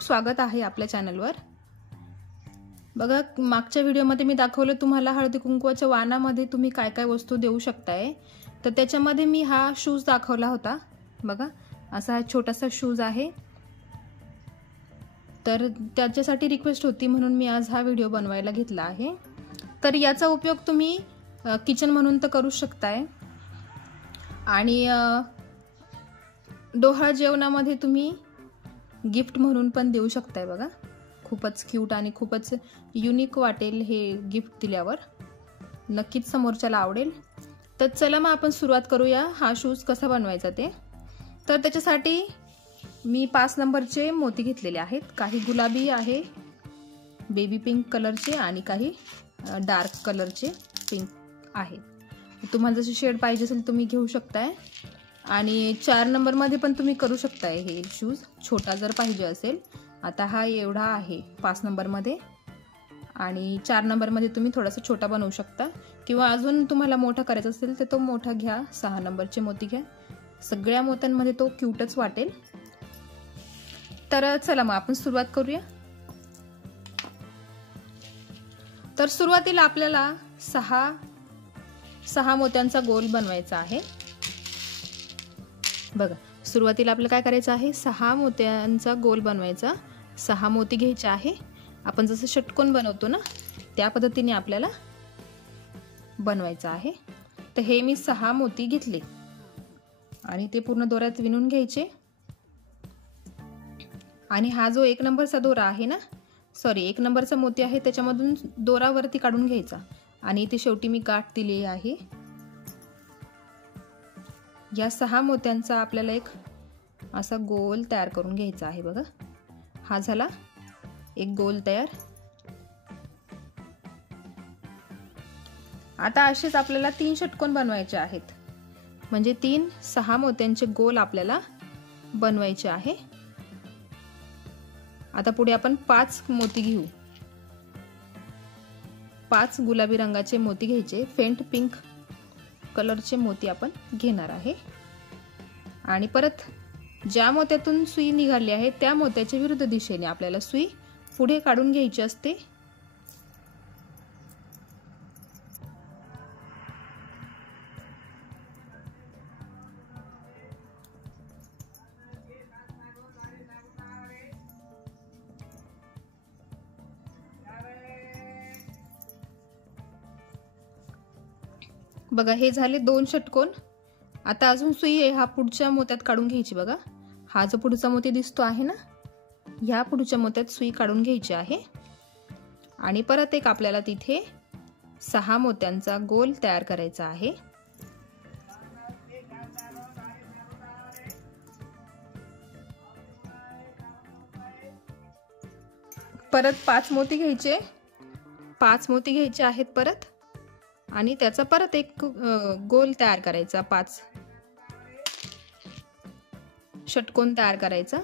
खूप स्वागत आहे आपल्या चॅनलवर। बघा, मागच्या व्हिडिओमध्ये मी दाखवलं तुम्हाला हळदी कुंकवाच्या वाणामध्ये तुम्ही काय काय वस्तू देऊ शकताय। तर त्याच्यामध्ये मी हा शूज दाखवला होता। बघा, असा हा छोटासा शूज आहे। तर त्याच्यासाठी रिक्वेस्ट होती म्हणून मी आज हा व्हिडिओ बनवायला घेतला आहे। तर याचा उपयोग तुम्ही किचन म्हणून तर करू शकताय आणि डोहाळ जेवणामध्ये तुम्ही गिफ्ट म्हणून पण देऊ शकताय। बघा, खूपच क्यूट आणि खूपच युनिक वाटेल हे गिफ्ट दिल्यावर, नक्कीच समोरच्याला आवडेल। तर चला मग आपण सुरुवात करूया हा शूज कसा बनवायचा ते। तर त्याच्यासाठी मी 5 नंबरचे मोती घेतलेले आहेत। काही गुलाबी आहे, बेबी पिंक कलरचे आणि काही डार्क कलरचे पिंक आहे। तुम्हाला जसे शेड पाहिजे असेल तुम्ही घेऊ शकताय। आणि 4 नंबर मध्ये पण तुम्ही करू शकताय हे शूज, छोटा जर पाहिजे असेल। आता हा एवढा आहे 5 नंबर मध्ये आणि 4 नंबर मध्ये तुम्ही थोडासा छोटा बनवू शकता किंवा अजून तुम्हाला मोठा करायचा असेल तर तो मोठा घ्या। 6 नंबरचे मोती घ्या, सगळ्या मोत्यांमध्ये तो क्यूटच वाटेल। तर चला मग आपण सुरुवात करूया। तर सुरुवातीला आपल्याला 6 मोत्यांचा गोल बनवायचा आहे। बघा, सुरुवातीला आपल्याला काय करायचं आहे, 6 मोत्यांचा गोल बनवायचा। 6 मोती घ्यायचे आहे। आपण जसं षटकोन बनवतो ना त्या पद्धतीने आपल्याला बनवायचं आहे। तर हे मी 6 मोती घेतले आणि ते पूर्ण दोऱ्यात विणून घ्यायचे। आणि हा जो 1 नंबरचा दोरा आहे ना, सॉरी 1 नंबरचा मोती आहे त्याच्यामधून दोरा वरती काढून घ्यायचा आणि इथे शेवटी मी गाठ दिली आहे। या 6 मोत्यांचा आपल्याला एक असा गोल तयार करून घ्यायचा आहे। बघा, हा झाला एक गोल तयार। आता असेच आपल्याला 3 षटकोन बनवायचे आहेत, म्हणजे 6 मोत्यांचे गोल आपल्याला बनवायचे आहे। आता पुढे आपण 5 मोती घेऊ। 5 गुलाबी रंगाचे मोती घ्यायचे, फेंट पिंक कलरचे मोती आपण घेणार आहे। आणि परत ज्या मोत्यातून सुई निघाली आहे त्या मोत्याच्या विरुद्ध दिशेने आपल्याला सुई पुढे काढून घ्यायची असते। बघा, हे झाले 2 षटकोन। आता अजून सुई हा पुढच्या मोत्यात काढून घ्यायची। बघा, हा जो पुढचा मोती दिसतो आहे ना, ह्या पुढच्या मोत्यात सुई काढून घ्यायची आहे आणि परत एक आपल्याला तिथे 6 मोत्यांचा गोल तयार करायचा आहे। परत 5 मोती घ्यायचे, 5 मोती घ्यायचे आहेत परत आणि त्याचा परत एक गोल तयार करायचा, 5 षटकोन तयार करायचा।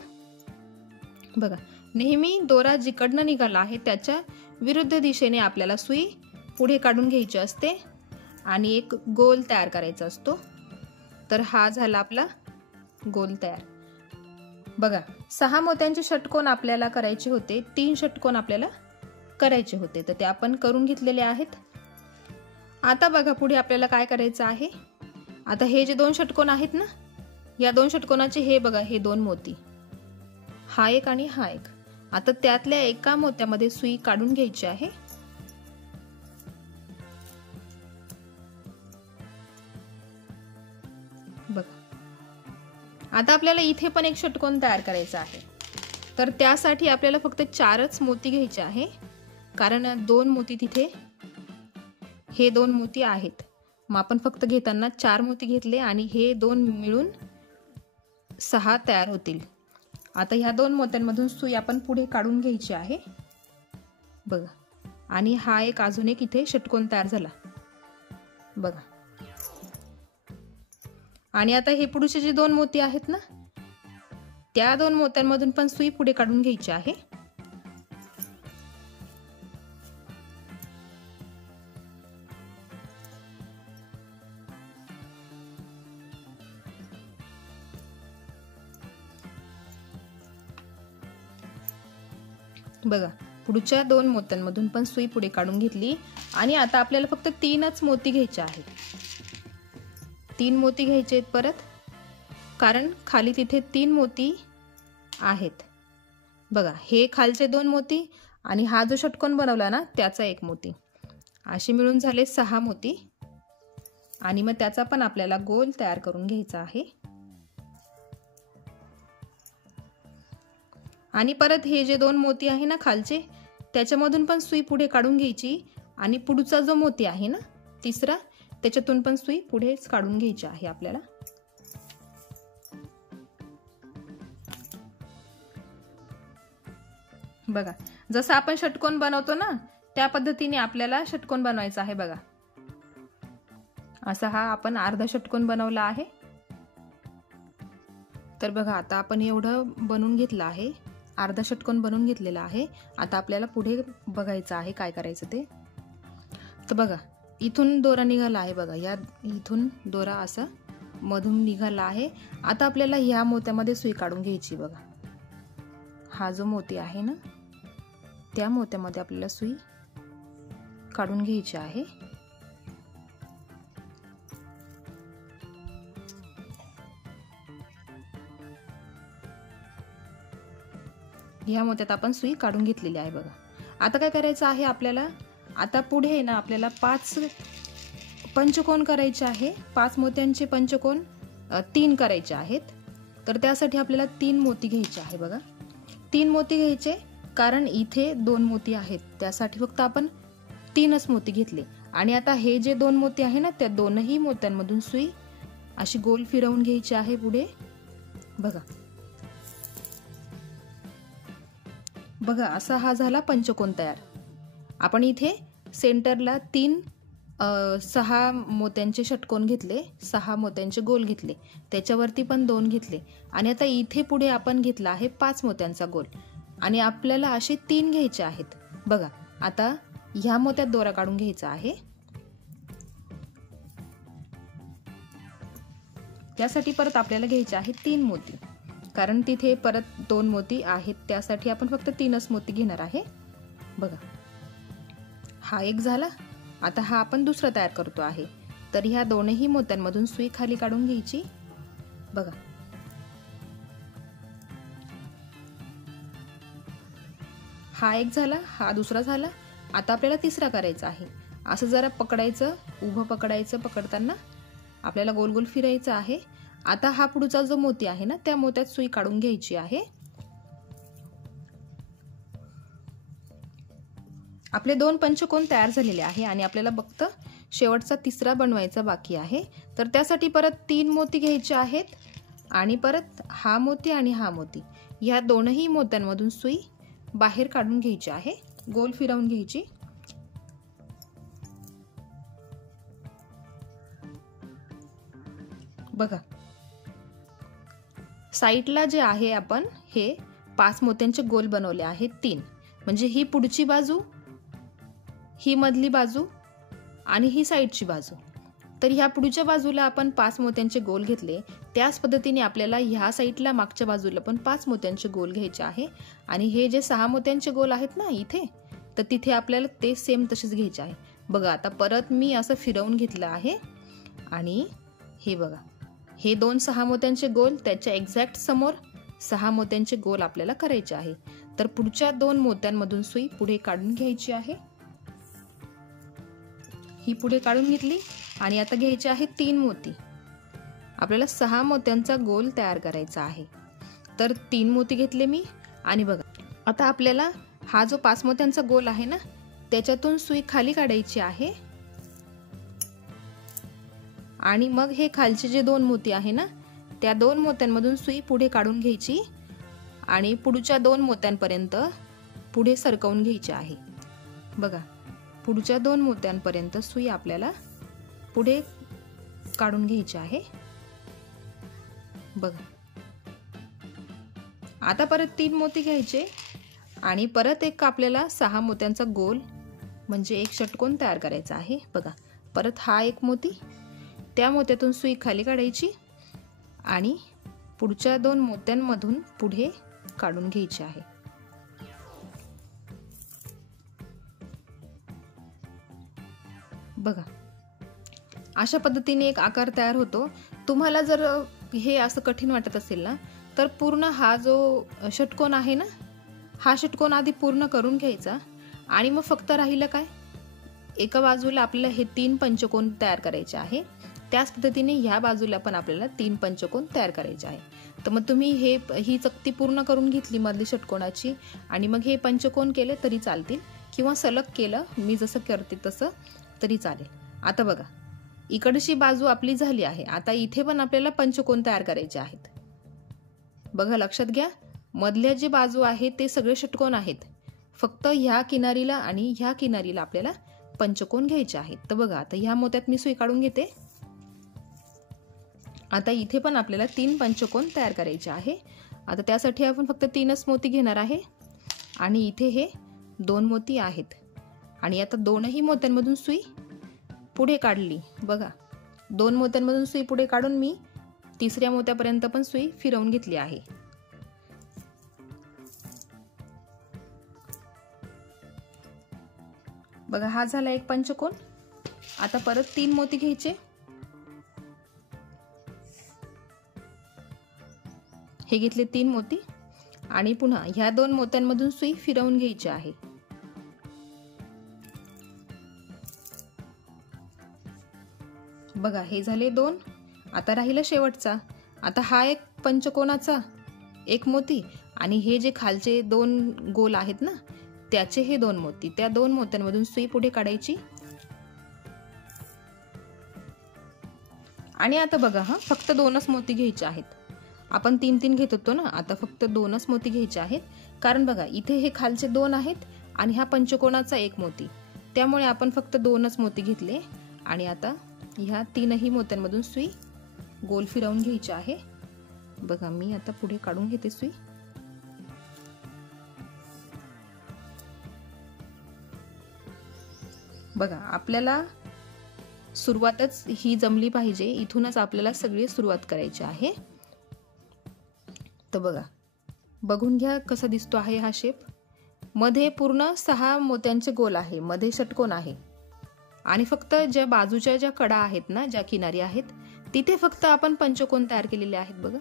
बघा, नेहमी दोरा जिकडनं निघाला आहे त्याच्या विरुद्ध दिशेने आपल्याला सुई पुढे काढून घ्यायची असते आणि एक गोल तयार करायचा असतो। तर हा झाला आपला गोल तयार। बघा, 6 मोत्यांचे षटकोन आपल्याला करायचे होते, 3 षटकोन आपल्याला करायचे होते, तर ते आपण करून घेतलेले आहेत। आता बघा, पुढे आपल्याला काय करायचं आहे। आता हे जे 2 षटकोन आहेत ना, या 2 षटकोनाचे हे बघा, हे 2 मोती, हा एक आणि हा एक। आता त्यातल्या एका मोत्यामध्ये सुई काढून घ्यायची आहे। बघा, आता आपल्याला इथे पण एक षटकोन तयार करायचा आहे। तर त्यासाठी आपल्याला फक्त 4च मोती घ्यायचे आहे, कारण 2 मोती तिथे, हे 2 मोती आहेत। मग आपण फक्त घेताना 4 मोती घेतले आणि हे 2 मिळून 6 तयार होतील। आता ह्या 2 मोत्यांमधून सुई आपण पुढे काढून घ्यायची आहे। बघा, आणि हा एक अजून एक इथे षटकोन तयार झाला। बघा, आणि आता हे पुढचे जे 2 मोती आहेत ना, त्या 2 मोत्यांमधून पण सुई पुढे काढून घ्यायची आहे। बघा पुढच्या 2 मोत्यांमधून पण सुई पुढे काढून घेतली आणि आता आपल्याला फक्त 3च मोती घ्यायचे आहेत. 3 मोती घ्यायचे आहेत परत, कारण खाली तिथे 3 मोती आहेत. बघा हे खालचे 2 मोती आणि हा जो षटकोन बनवला ना त्याचा 1 मोती, असे मिळून झाले 6 मोती. आणि मग त्याचा पण आपल्याला गोल तयार करून घ्यायचा आहे. आणि परत हे जे 2 मोती आहे ना खालचे, त्याच्यामधून पण सुई पुढे काढून घ्यायची आणि पुढचा जो मोती आहे ना तिसरा, त्याच्यातून पण सुई पुढेच काढून घ्यायची आहे आपल्याला. बघा जसं आपण षटकोन बनवतो ना त्या पद्धतीने आपल्याला षटकोन बनवायचा आहे. बघा असा हा आपण अर्धा षटकोन बनवला आहे. तर बघा आता आपण एवढं बनवून घेतलं आहे, अर्धा षटकोन बनवून घेतलेला आहे. आता आपल्याला पुढे बघायचं आहे काय करायचं ते. तर बघा इथून दोरा निघाला आहे. बघा या इथून दोरा असा मधून निघाला आहे. आता आपल्याला ह्या मोत्यामध्ये सुई काढून घ्यायची. बघा हा जो मोती आहे ना त्या मोत्यामध्ये आपल्याला सुई काढून घ्यायची आहे. ह्या मोत्यात आपण सुई काढून घेतलेली आहे. बघा आता काय करायचं आहे आपल्याला, आता पुढे ना आपल्याला 5 पंचकोन करायचे आहे. 5 मोत्यांचे पंचकोन 3 करायचे आहेत. तर त्यासाठी आपल्याला 3 मोती घ्यायचे आहे. बघा 3 मोती घ्यायचे, कारण इथे 2 मोती आहेत त्यासाठी फक्त आपण 3च मोती घेतले. आणि आता हे जे 2 मोती आहे ना त्या दोनही मोत्यांमधून सुई अशी गोल फिरवून घ्यायची आहे पुढे. बघा बघा असा हा झाला पंचकोन तयार. आपण इथे सेंटरला 6 मोत्यांचे षटकोन घेतले, 6 मोत्यांचे गोल घेतले, त्याच्यावरती पण 2 घेतले आणि आता इथे पुढे आपण घेतला आहे 5 मोत्यांचा गोल आणि आपल्याला असे 3 घ्यायचे आहेत. बघा आता ह्या मोत्यात दोरा काढून घ्यायचा आहे. त्यासाठी परत आपल्याला घ्यायचे आहेत 3 मोती, कारण तिथे परत 2 मोती आहेत त्यासाठी आपण फक्त 3च मोती घेणार आहे. बघा हा एक झाला. आता हा आपण दुसरा तयार करतो आहे. तर ह्या दोनही मोत्यांमधून सुई खाली काढून घ्यायची. बघा हा एक झाला, हा दुसरा झाला. आता आपल्याला तिसरा करायचा आहे. असं जरा पकडायचं, उभं पकडायचं, पकडताना आपल्याला गोल गोल फिरायचं आहे. आता हा पुढचा जो मोती आहे ना त्या मोत्यात सुई काढून घ्यायची आहे. आपले 2 पंचकोन तयार झालेले आहे आणि आपल्याला फक्त शेवटचा तिसरा बनवायचा बाकी आहे. तर त्यासाठी परत 3 मोती घ्यायचे आहेत आणि परत हा मोती आणि हा मोती या दोनही मोत्यांमधून सुई बाहेर काढून घ्यायची आहे, गोल फिरवून घ्यायची. बघा साईडला जे आहे आपण हे 5 मोत्यांचे गोल बनवले आहेत 3, म्हणजे ही पुढची बाजू, ही मधली बाजू आणि ही साईडची बाजू. तर ह्या पुढच्या बाजूला आपण 5 मोत्यांचे गोल घेतले. त्याच पद्धतीने आपल्याला ह्या साईडला मागच्या बाजूला पण 5 मोत्यांचे गोल घ्यायचे आहे आणि हे जे 6 मोत्यांचे गोल आहेत ना इथे, तर तिथे आपल्याला ते सेम तसेच घ्यायचे आहे. बघा आता परत मी असं फिरवून घेतलं आहे आणि हे बघा हे 2 6 मोत्यांचे गोल त्याच्या एक्झॅक्ट समोर 6 मोत्यांचे गोल आपल्याला करायचे आहे. तर पुढच्या 2 मोत्यांमधून सुई पुढे काढून घ्यायची आहे. ही पुढे काढून घेतली आणि आता घ्यायचे आहे 3 मोती. आपल्याला 6 मोत्यांचा गोल तयार करायचा आहे. तर 3 मोती घेतले मी आणि बघा आता आपल्याला हा जो 5 मोत्यांचा गोल आहे ना त्याच्यातून सुई खाली काढायची आहे आणि मग हे खालचे जे 2 मोती आहे ना त्या 2 मोत्यांमधून सुई पुढे काढून घ्यायची आणि पुढच्या 2 मोत्यांपर्यंत पुढे सरकवून घ्यायची आहे. बघा पुढच्या 2 मोत्यांपर्यंत सुई आपल्याला पुढे काढून घ्यायची आहे. बघा आता परत 3 मोती घ्यायचे आणि परत एक आपल्याला 6 मोत्यांचा गोल म्हणजे एक षटकोन तयार करायचा आहे. बघा परत हा एक मोती, त्या मोत्यातून सुई खाली काढायची आणि पुढच्या 2 मोत्यांमधून पुढे काढून घ्यायची आहे. बघा अशा पद्धतीने एक आकार तयार होतो। तुम्हाला जर हे असं कठीण वाटत असेल ना, तर पूर्ण हा जो षटकोन आहे ना, हा षटकोन आधी पूर्ण करून घ्यायचा आणि मग फक्त राहिलं काय, एका बाजूला आपल्याला हे 3 पंचकोन तयार करायचे आहे। त्याच पद्धतीने ह्या बाजूला पण आपल्याला 3 पंचकोन तयार करायचे आहे। तर मग तुम्ही ही चकती पूर्ण करून घेतली मधली षटकोनाची आणि मग हे पंचकोन केले तरी चालतील किंवा सलग केलं, मी जसं करते तसं तरी चालेल। आता बघा इकडची बाजू आपली झाली आहे। आता इथे पण आपल्याला पंचकोन तयार करायचे आहेत। बघा लक्षात घ्या, मधल्या जे बाजू आहे ते सगळे षटकोन आहेत, फक्त ह्या किनारीला आणि ह्या किनारीला आपल्याला पंचकोन घ्यायचे आहेत। तर बघा आता ह्या मोत्यात मी सुई काढून घेते। आता इथे पण आपल्याला 3 पंचकोन तयार करायचे आहे। आता त्यासाठी आपण फक्त 3च मोती घेणार आहे आणि इथे हे 2 मोती आहेत आणि आता दोनही मोत्यांमधून सुई पुढे काढली। बघा 2 मोत्यांमधून सुई पुढे काढून मी तिसऱ्या मोत्यापर्यंत पण सुई फिरवून घेतली आहे। बघा हा झाला एक पंचकोन। आता परत 3 मोती घ्यायचे, हे घेतले 3 मोती आणि पुन्हा ह्या 2 मोत्यांमधून सुई फिरवून घ्यायची आहे। बघा हे झाले 2। आता राहिला शेवटचा। आता हा एक पंचकोनाचा एक मोती आणि हे जे खालचे 2 गोल आहेत ना, त्याचे हे 2 मोती, त्या 2 मोत्यांमधून सुई पुढे काढायची आणि आता बघा हा फक्त 2च मोती घ्यायचे आहेत। आपण 3-3 घेत होतो ना, आता फक्त 2च मोती घ्यायचे आहेत, कारण बघा इथे हे खालचे 2 आहेत आणि हा पंचकोनाचा एक मोती, त्यामुळे आपण फक्त 2च मोती घेतले आणि आता ह्या 3ही मोत्यांमधून सुई गोल फिरवून घ्यायची आहे। बघा मी आता पुढे काढून घेते सुई। बघा आपल्याला सुरुवातच ही जमली पाहिजे, इथूनच आपल्याला सगळी सुरुवात करायची आहे। तर बघा बघून घ्या कसा दिसतो आहे हा शेप। मध्ये पूर्ण 6 मोत्यांचे गोल आहे, मध्ये षटकोन आहे आणि फक्त ज्या बाजूच्या ज्या कडा आहेत ना, ज्या किनारी आहेत तिथे फक्त आपण पंचकोन तयार केलेले आहेत। बघा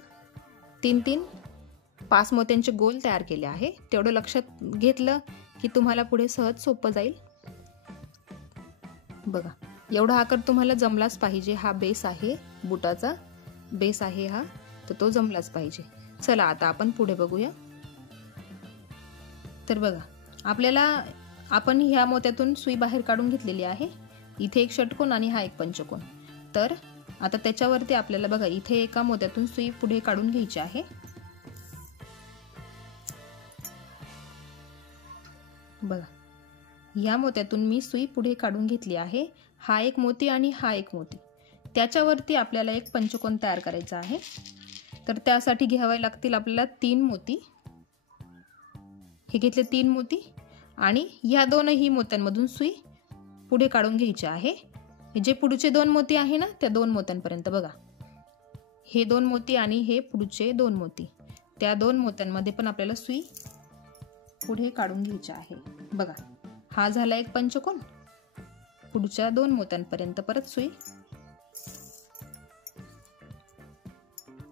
3-3 5 मोत्यांचे गोल तयार केले आहे। तेवढं लक्षात घेतलं की तुम्हाला पुढे सहज सोपं जाईल। बघा एवढा आकार तुम्हाला जमलाच पाहिजे, हा बेस आहे, बुटाचा बेस आहे हा, तर तो जमलाच पाहिजे। चला आता आपण पुढे बघूया। तर बघा आपण ह्या मोत्यातून सुई बाहेर काढून घेतलेली आहे। इथे एक षटकोन आणि हा एक पंचकोन। तर आता त्याच्यावरती आपल्याला बघा इथे एका मोत्यातून सुई पुढे काढून घ्यायची आहे। बघा या मोत्यातून मी सुई पुढे काढून घेतली आहे। हा एक मोती आणि हा एक मोती, त्याच्यावरती आपल्याला एक पंचकोन तयार करायचा आहे। तर त्यासाठी घ्यावे लागतील आपल्याला 3 मोती। हे घेतले 3 मोती आणि या 2ही मोत्यांमधून सुई पुढे काढून घ्यायची आहे। जे पुढचे 2 मोती आहे ना, त्या 2 मोत्यांपर्यंत बघा हे 2 मोती आणि हे पुढचे 2 मोती, त्या 2 मोत्यांमध्ये पण आपल्याला सुई पुढे काढून घ्यायची आहे। बघा हा झाला एक पंचकोन, पुढच्या 2 मोत्यांपर्यंत परत सुई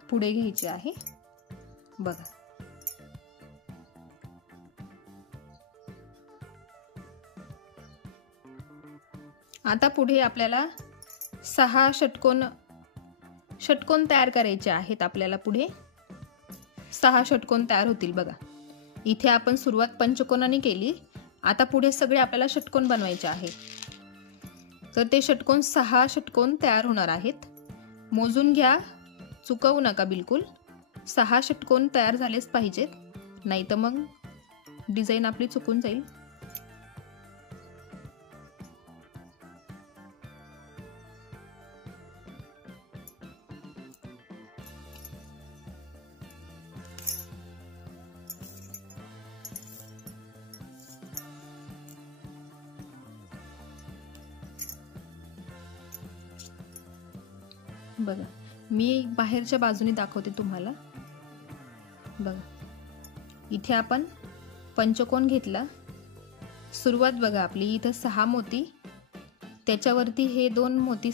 पुढे घ्यायची आहे। बघा आता पुढे आपल्याला 6 षटकोन तयार करायचे आहेत। आपल्याला पुढे 6 षटकोन तयार होतील। बघा इथे आपण सुरुवात पंचकोनाने केली, आता पुढे सगळे आपल्याला षटकोन बनवायचे आहे। तर ते 6 षटकोन तयार होणार आहेत। मोजून घ्या, चुकवू नका बिलकुल। 6 षटकोन तयार झालेच पाहिजेत, नाही तर मग डिझाईन आपली चुकून जाईल। बघा मी बाहेरच्या बाजूने दाखवते तुम्हाला। बघा इथे आपण पंचकोन घेतला, सुरुवात बघा आपली इथं 6 मोती त्याच्यावरती हे 2 मोती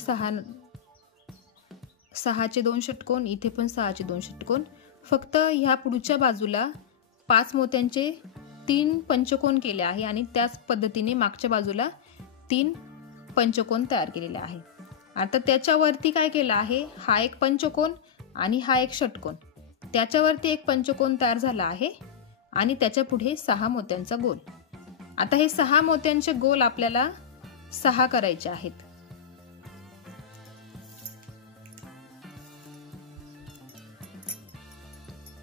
6चे 2 षटकोन, इथे पण 6चे 2 षटकोन. फक्त ह्या पुढच्या बाजूला 5 मोत्यांचे 3 पंचकोन केले आहे आणि त्याच पद्धतीने मागच्या बाजूला 3 पंचकोन तयार केलेले आहे. आता त्याच्यावरती काय केलं आहे, हा एक पंचकोन आणि हा एक षटकोन, त्याच्यावरती एक पंचकोन तयार झाला आहे आणि त्याच्या पुढे 6 मोत्यांचा गोल. आता हे 6 मोत्यांचे गोल आपल्याला 6 करायचे आहेत.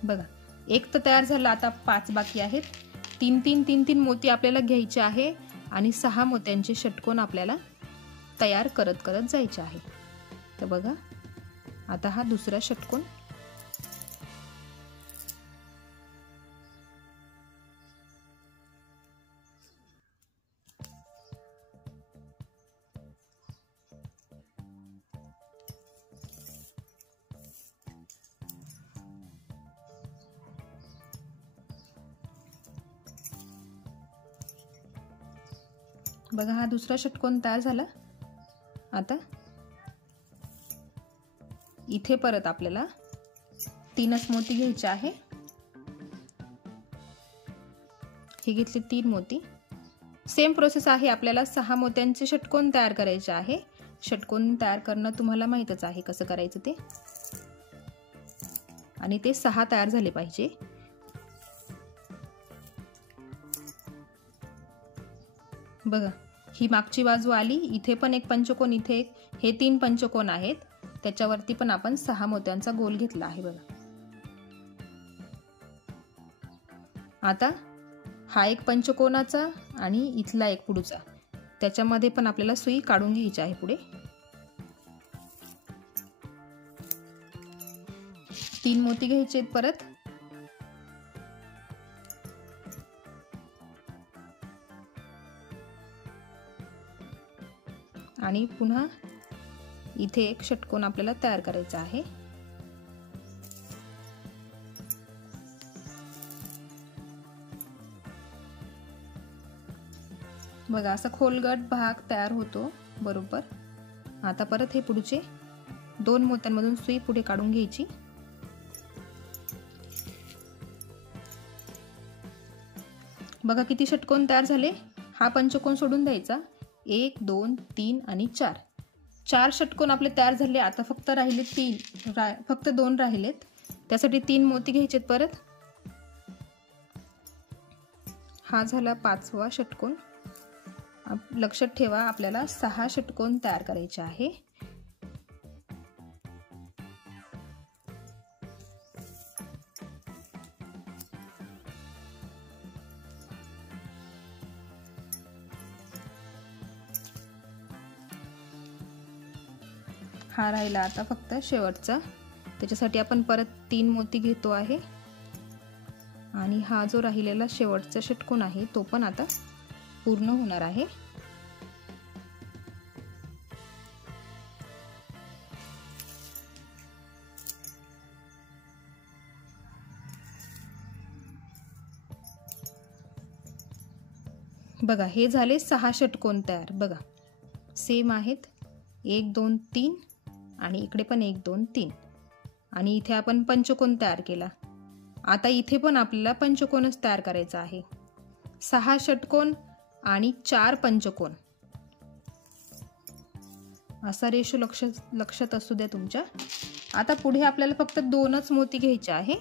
बघा, एक तर तयार झाला, आता 5 बाकी आहेत. 3 मोती आपल्याला घ्यायचे आहे आणि 6 मोत्यांचे षटकोन आपल्याला तयार करत करत जायचे आहे. तर बघा, आता हा दुसरा षटकोन, बघा हा दुसरा षटकोन तयार झाला. आता इथे परत आपल्याला 3च मोती घ्यायचे आहे. हे घेतले 3 मोती. सेम प्रोसेस आहे, आपल्याला 6 मोत्यांचे षटकोन तयार करायचे आहे. षटकोन तयार करणं तुम्हाला माहीतच आहे कसं करायचं ते, आणि ते 6 तयार झाले पाहिजे. बघा, ही मागची बाजू आली, इथे पण एक पंचकोन, इथे एक, हे 3 पंचकोन आहेत, त्याच्यावरती पण आपण 6 मोत्यांचा गोल घेतला आहे. बघा, आता हा एक पंचकोनाचा आणि इथला एक पुढचा, त्याच्यामध्ये पण आपल्याला सुई काढून घ्यायची आहे. पुढे 3 मोती घ्यायचे आहेत परत, आणि पुन्हा इथे एक षटकोन आपल्याला तयार करायचा आहे. बघा, असा खोलगट भाग तयार होतो बरोबर. आता परत हे पुढचे 2 मोत्यांमधून सुई पुढे काढून घ्यायची. बघा किती षटकोन तयार झाले. हा पंचकोन सोडून द्यायचा. 1 2 3 आणि 4 षटकोन आपले तयार झाले. आता फक्त राहिले 3, फक्त 2 राहिलेत, त्यासाठी 3 मोती घ्यायचेत परत. हा झाला 5वा षटकोन. लक्षात ठेवा, आपल्याला 6 षटकोन तयार करायचे आहे. हा राहिला आता फक्त शेवटचा, त्याच्यासाठी आपण परत 3 मोती घेतो आहे आणि हा जो राहिलेला शेवटचा षटकोन आहे तो पण आता पूर्ण होणार आहे. बघा, हे झाले 6 षटकोन तयार. बघा, सेम आहेत, 1 2 3 आणि इकडे पण 1 2 3, आणि इथे आपण पंचकोन तयार केला. आता इथे पण आपल्याला पंचकोनच तयार करायचा आहे. 6 षटकोन आणि 4 पंचकोन, असा रेशो लक्षात असू द्या तुमच्या. आता पुढे आपल्याला फक्त 2च मोती घ्यायचे आहे.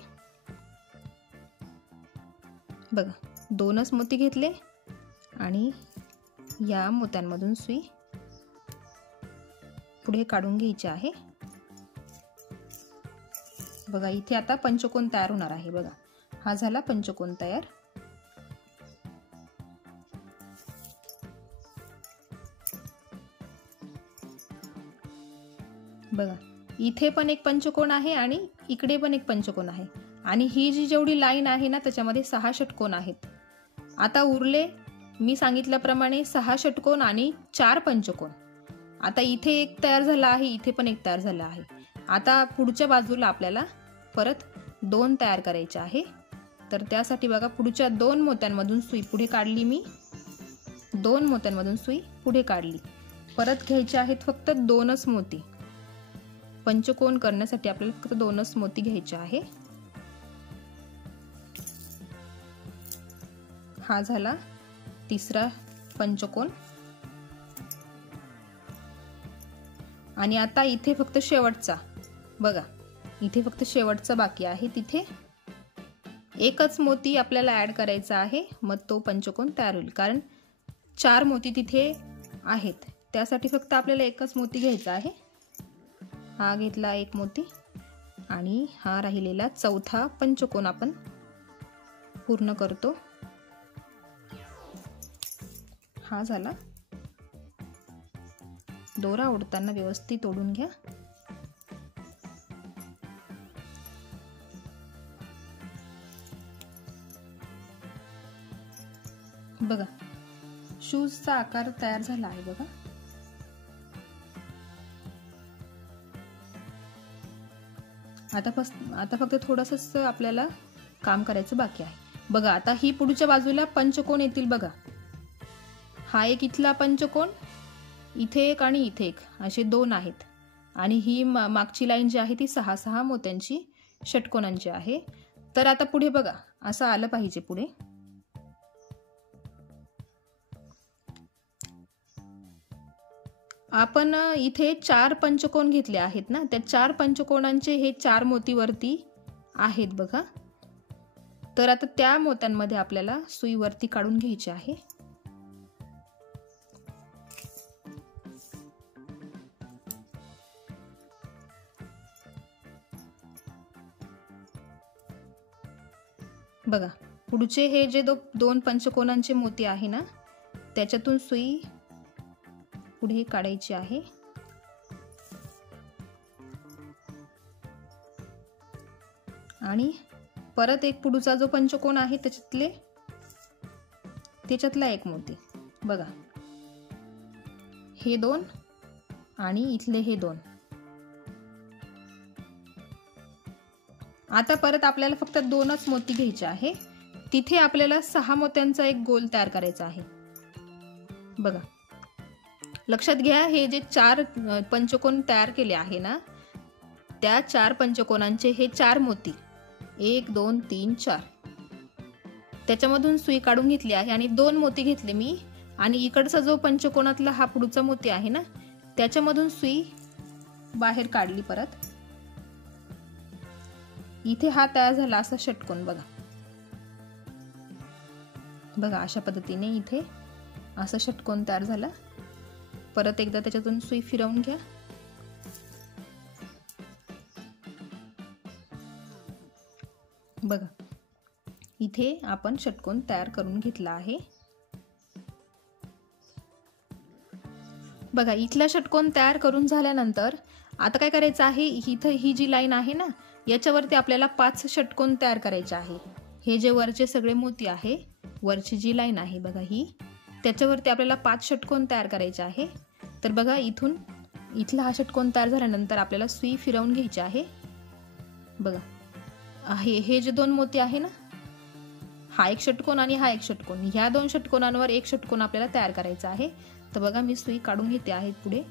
बघा, 2च मोती घेतले आणि या मोत्यांमधून सुई पुढे काढून घ्यायची आहे. बघा, इथे आता पंचकोन तयार होणार आहे. बघा, हा झाला पंचकोन तयार. बघा, इथे पण एक पंचकोन आहे आणि इकडे पण एक पंचकोन आहे, आणि ही जी जेवढी लाईन आहे ना त्याच्यामध्ये 6 षटकोन आहेत. आता उरले मी सांगितल्याप्रमाणे 6 षटकोन आणि 4 पंचकोन. आता इथे एक तयार झाला आहे, इथे पण एक तयार झाला आहे. आता पुढच्या बाजूला आपल्याला परत 2 तयार करायचे आहे. तर त्यासाठी बघा, पुढच्या 2 मोत्यांमधून सुई पुढे काढली मी, 2 मोत्यांमधून सुई पुढे काढली. परत घ्यायचे आहेत फक्त 2च मोती. पंचकोन करण्यासाठी आपल्याला फक्त 2च मोती घ्यायचे आहे. हा झाला तिसरा पंचकोन. आणि आता इथे फक्त शेवटचा, बघा इथे फक्त शेवटचा बाकी आहे. तिथे एकच मोती आपल्याला ऍड करायचा आहे, मग तो पंचकोन तयार होईल. कारण 4 मोती तिथे आहेत, त्यासाठी फक्त आपल्याला एकच मोती घ्यायचा आहे. हा घेतला एक मोती आणि हा राहिलेला चौथा पंचकोन आपण पूर्ण करतो. हा झाला. दोरा ओढताना व्यवस्थित ओढून घ्या. बघा शूजचा आकार तयार झाला आहे. बघा आता फक्त थोडंसं आपल्याला काम करायचं बाकी आहे. बघा आता ही पुढच्या बाजूला पंचकोन येतील. बघा हा एक इथला पंचकोन, इथे एक आणि इथे एक, असे 2 आहेत. आणि ही मागची लाईन जी आहे ती 6 मोत्यांची षटकोनांची आहे. तर आता पुढे बघा असं आलं पाहिजे. पुढे आपण इथे 4 पंचकोन घेतले आहेत ना, त्या 4 पंचकोनांचे हे 4 मोती वरती आहेत बघा. तर आता त्या मोत्यांमध्ये आपल्याला सुई वरती काढून घ्यायची आहे. बघा पुढचे हे जे 2 पंचकोनांचे मोती आहे ना, त्याच्यातून सुई पुढे काढायची आहे. आणि परत एक पुढचा जो पंचकोन आहे त्याच्यातला एक मोती. बघा हे 2 आणि इथले हे 2. आता परत आपल्याला फक्त 2च मोती घ्यायचे आहे. तिथे आपल्याला 6 मोत्यांचा एक गोल तयार करायचा आहे. बघा लक्षात घ्या, हे जे 4 पंचकोन तयार केले आहे ना, त्या 4 पंचकोनांचे हे 4 मोती 1 2 3 4 त्याच्यामधून सुई काढून घेतली आहे. आणि 2 मोती घेतले मी. आणि इकडचा जो पंचकोनातला हा पुढचा मोती आहे ना, त्याच्यामधून सुई बाहेर काढली. परत इथे हा तयार झाला असा षटकोन. बघा अशा पद्धतीने इथे असा षटकोन तयार झाला. परत एकदा त्याच्यातून सुई फिरवून घ्या. बघा इथे आपण षटकोन तयार करून घेतला आहे. बघा इथला षटकोन तयार करून झाल्यानंतर आता काय करायचं आहे, इथं ही जी लाईन आहे ना, याच्यावरती आपल्याला 5 षटकोन तयार करायचे आहे. हे जे वरचे सगळे मोती आहे, वरची जी लाईन आहे बघा ही, त्याच्यावरती आपल्याला 5 षटकोन तयार करायचे आहे. तर बघा इथला हा षटकोन तयार झाल्यानंतर आपल्याला सुई फिरवून घ्यायची आहे. बघा हे जे 2 मोती आहे ना, हा एक षटकोन आणि हा एक षटकोन, ह्या 2 षटकोनांवर एक षटकोन आपल्याला तयार करायचा आहे. तर बघा मी सुई काढून घेते आहे पुढे.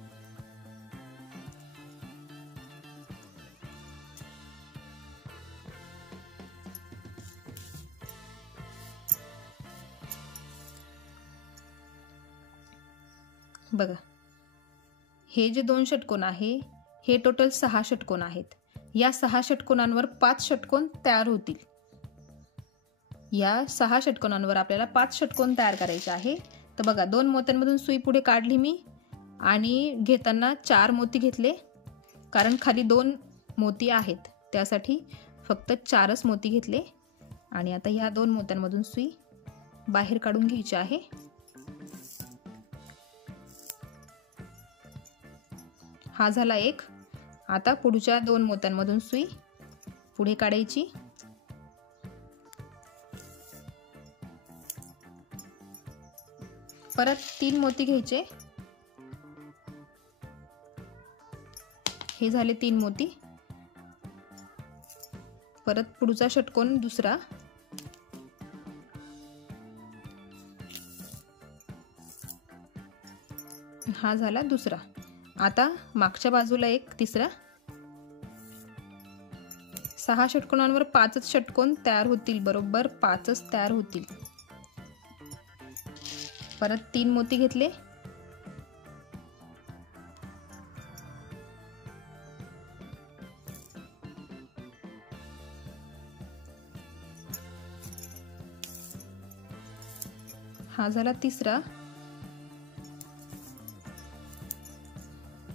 बघा हे जे 2 षटकोन आहे, हे टोटल 6 षटकोन आहेत. या 6 षटकोनांवर 5 षटकोन तयार होतील. या 6 षटकोनांवर आपल्याला 5 षटकोन तयार करायचे आहे. तर बघा 2 मोत्यांमधून सुई पुढे काढली मी आणि घेताना 4 मोती घेतले, कारण खाली 2 मोती आहेत त्यासाठी फक्त 4च मोती घेतले. आणि आता ह्या 2 मोत्यांमधून सुई बाहेर काढून घ्यायची आहे. हा झाला एक. आता पुढच्या 2 मोत्यांमधून सुई पुढे काढायची. परत 3 मोती घ्यायचे. हे झाले 3 मोती. परत पुढचा षटकोन दुसरा. हा झाला दुसरा. आता मागच्या बाजूला एक तिसरा. 6 षटकोनांवर 5च षटकोन तयार होतील, बरोबर 5च तयार होतील. परत 3 मोती घेतले. हा झाला तिसरा.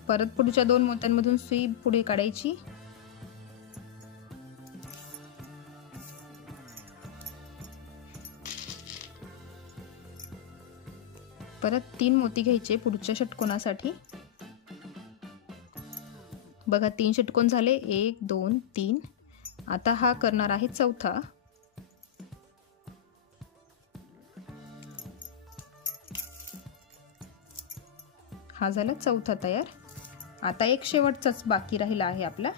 परत पुढच्या 2 मोत्यांमधून सुई पुढे काढायची. परत 3 मोती घ्यायचे पुढच्या षटकोनासाठी. बघा 3 षटकोन झाले, 1 2 3. आता हा करणार आहे चौथा. हा झाला चौथा तयार. आता एक शेवटचाच बाकी राहिला आहे आपला.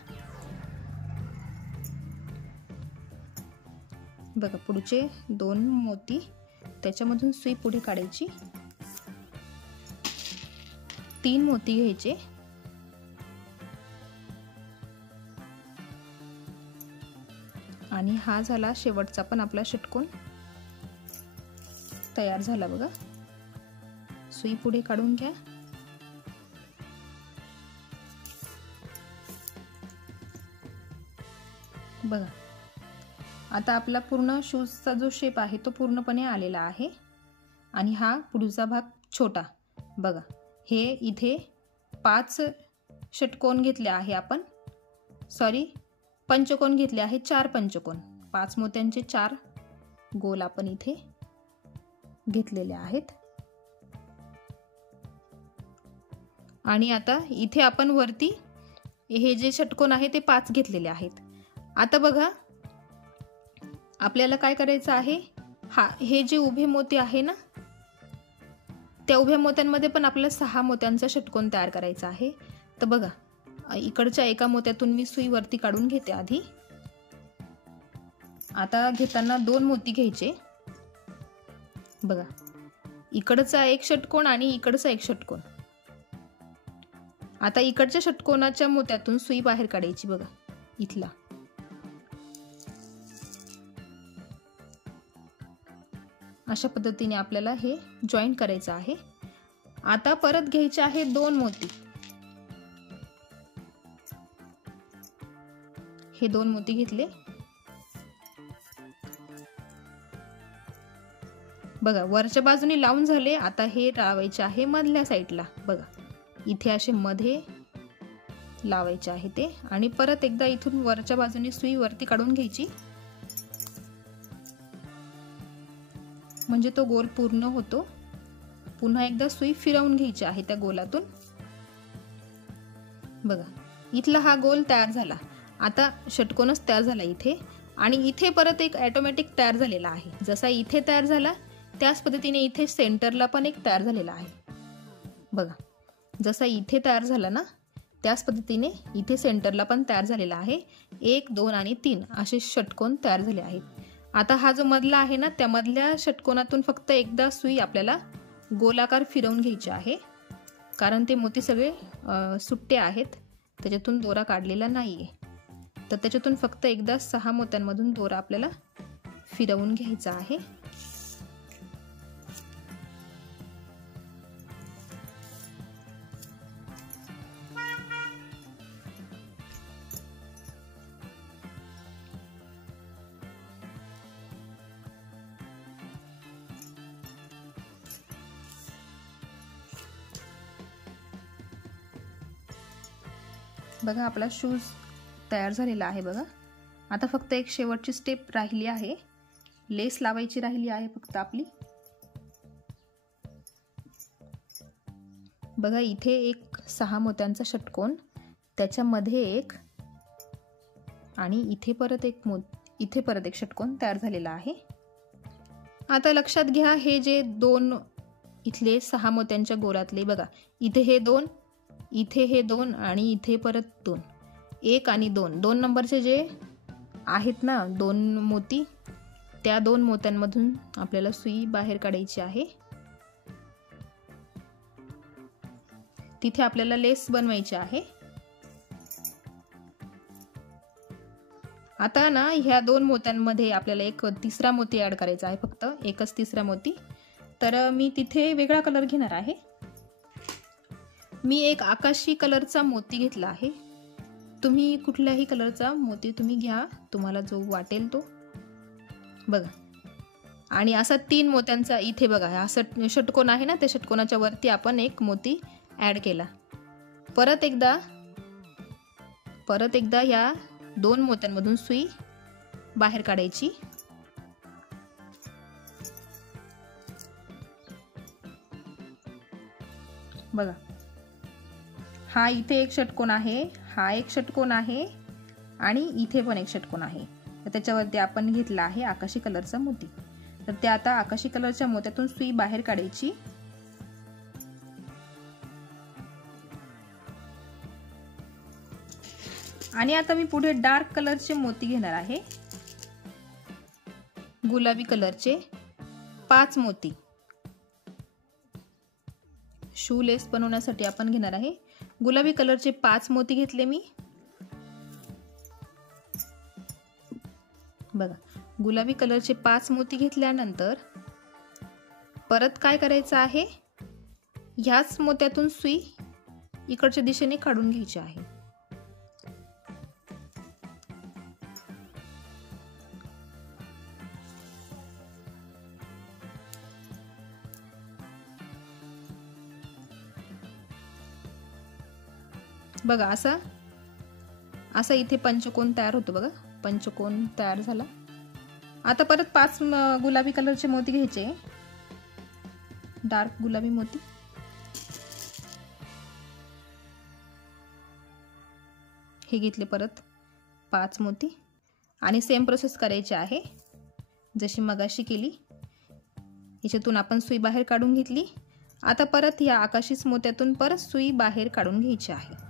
बघा पुढचे 2 मोती, त्याच्यामधून सुई पुढे काढायची. 3 मोती घ्यायचे. आणि हा झाला शेवटचा पण आपला षटकोन तयार झाला. बघा सुई पुढे काढून घ्या. बघा आता आपला पूर्ण शूजचा जो शेप आहे तो पूर्णपणे आलेला आहे. आणि हा पुढचा भाग छोटा. बघा हे इथे 5 षटकोन घेतले आहे आपण, सॉरी पंचकोन घेतले आहे, 4 पंचकोन. 5 मोत्यांचे 4 गोल आपण इथे घेतलेले आहेत. आणि आता इथे आपण वरती हे जे षटकोन आहे ते 5 घेतलेले आहेत. आता बघा आपल्याला काय करायचं आहे, हे जे उभे मोती आहे ना, त्या उभ्या मोत्यांमध्ये पण आपल्याला 6 मोत्यांचा षटकोन तयार करायचा आहे. तर बघा इकडच्या एका मोत्यातून मी सुई वरती काढून घेते आधी. आता घेताना 2 मोती घ्यायचे. बघा इकडचा एक षटकोन आणि इकडचा एक षटकोन. आता इकडच्या षटकोनाच्या मोत्यातून सुई बाहेर काढायची. बघा इथला. अशा पद्धतीने आपल्याला हे जॉईंट करायचं आहे. आता परत घ्यायचे आहे 2 मोती. हे 2 मोती घेतले. बघा वरच्या बाजूने लावून झाले. आता हे लावायचे आहे मधल्या साईडला. बघा इथे असे मध्ये लावायचे आहे ते. आणि परत एकदा इथून वरच्या बाजूने सुई वरती काढून घ्यायची, म्हणजे तो गोल पूर्ण होतो. पुन्हा एकदा सुई फिरवून घ्यायची आहे त्या गोलातून. बघा इथला हा गोल तयार झाला. आता षटकोनच तयार झाला इथे. आणि इथे परत एक ऑटोमॅटिक तयार झालेला आहे. जसा इथे तयार झाला त्याच पद्धतीने इथे सेंटरला पण एक तयार झालेला आहे. बघा जसा इथे तयार झाला ना त्याच पद्धतीने इथे सेंटरला पण तयार झालेला आहे. 1 2 आणि 3 असे षटकोन तयार झाले आहेत. आता हा जो मधला आहे ना, त्या मधल्या षटकोनातून फक्त एकदा सुई आपल्याला गोलाकार फिरवून घ्यायची आहे, कारण ते मोती सगळे सुट्टे आहेत, त्याच्यातून दोरा काढलेला नाहीये. तर त्याच्यातून फक्त एकदा 6 मोत्यांमधून दोरा आपल्याला फिरवून घ्यायचा आहे. बघा आपला शूज तयार झालेला आहे. बघा आता फक्त एक शेवटची स्टेप राहिली आहे, लेस लावायची राहिली आहे फक्त आपली. बघा इथे एक 6 मोत्यांचा षटकोन, त्याच्यामध्ये एक आणि इथे परत एक षटकोन तयार झालेला आहे. आता लक्षात घ्या हे जे 2 इथले 6 मोत्यांच्या गोलातले, बघा इथे हे 2, इथे हे 2 आणि इथे परत 2, 1 आणि 2, 2 नंबरचे जे आहेत ना 2 मोती, त्या 2 मोत्यांमधून आपल्याला सुई बाहेर काढायची आहे. तिथे आपल्याला लेस बनवायची आहे। आता ना ह्या 2 मोत्यांमध्ये आपल्याला एक तिसरा मोती ऍड करायचा आहे, फक्त एकच तिसरा मोती। तर मी तिथे वेगळा कलर घेणार आहे। मी एक आकाशी कलरचा मोती घेतला आहे। तुम्ही कुठल्याही कलरचा मोती तुम्ही घ्या, तुम्हाला जो वाटेल तो। बघा, आणि असा 3 मोत्यांचा इथे बघा असं षटकोन आहे ना, त्या षटकोनाच्या वरती आपण एक मोती ऍड केला। परत एकदा या 2 मोत्यांमधून सुई बाहेर काढायची। बघा, हा इथे एक षटकोन आहे, हा एक षटकोन आहे आणि इथे पण एक षटकोन आहे। तर त्याच्यावरती आपण घेतला आहे आकाशी कलरचा मोती। तर ते आता आकाशी कलरच्या मोत्यातून सुई बाहेर काढायची। आणि आता मी पुढे डार्क कलरचे मोती घेणार आहे, गुलाबी कलरचे 5 मोती। शू लेस बनवण्यासाठी आपण घेणार आहे गुलाबी कलरचे 5 मोती घेतले मी। बघा, गुलाबी कलरचे 5 मोती घेतल्यानंतर परत काय करायचं आहे, ह्याच मोत्यातून सुई इकडच्या दिशेने काढून घ्यायची आहे। बघा, असा इथे पंचकोन तयार होतो। बघा, पंचकोन तयार झाला। आता परत 5 गुलाबी कलरचे मोती घ्यायचे, डार्क गुलाबी मोती। हे घेतले परत 5 मोती आणि सेम प्रोसेस करायची आहे जशी मगाशी केली। याच्यातून आपण सुई बाहेर काढून घेतली। आता परत या आकाशीच मोत्यातून परत सुई बाहेर काढून घ्यायची आहे।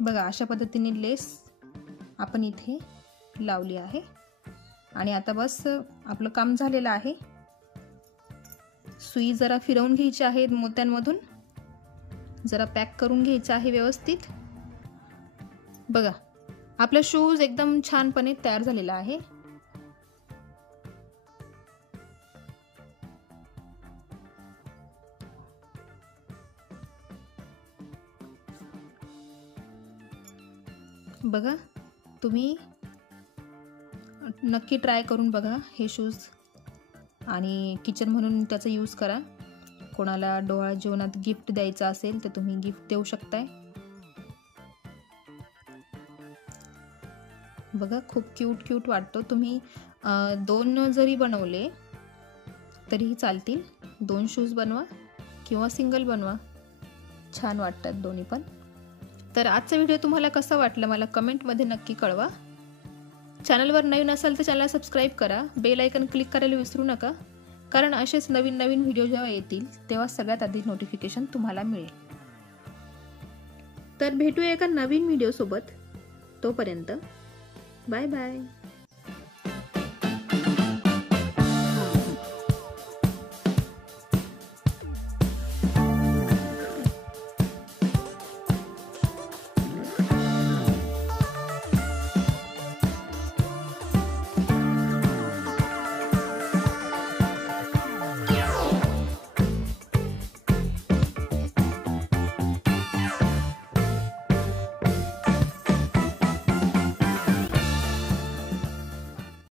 बघा, अशा पद्धतीने लेस आपण इथे लावली आहे आणि आता बस आपलं काम झालेलं आहे। सुई जरा फिरवून घ्यायची आहे, मोत्यांमधून जरा पॅक करून घ्यायचं आहे व्यवस्थित। बघा, आपला शूज एकदम छानपणे तयार झालेला आहे। बघा, तुम्ही नक्की ट्राय करून बघा हे शूज आणि किचन म्हणून त्याचा यूज करा। कोणाला डोहाळ जेवणात गिफ्ट द्यायचं असेल तर तुम्ही गिफ्ट देऊ शकताय। बघा, खूप क्यूट वाटतो। तुम्ही 2 जरी बनवले तरीही चालतील। 2 शूज बनवा किंवा सिंगल बनवा, छान वाटतात दोन्ही पण। तर आजचा व्हिडिओ तुम्हाला कसा वाटला मला कमेंटमध्ये नक्की कळवा। चॅनलवर नवीन असाल तर चॅनल सबस्क्राईब करा, बेल आयकन क्लिक करायला विसरू नका, कारण असेच नवीन व्हिडिओ जेव्हा येतील तेव्हा सगळ्यात आधी नोटिफिकेशन तुम्हाला मिळेल। तर भेटूया एका नवीन व्हिडिओ सोबत, तोपर्यंत बाय बाय।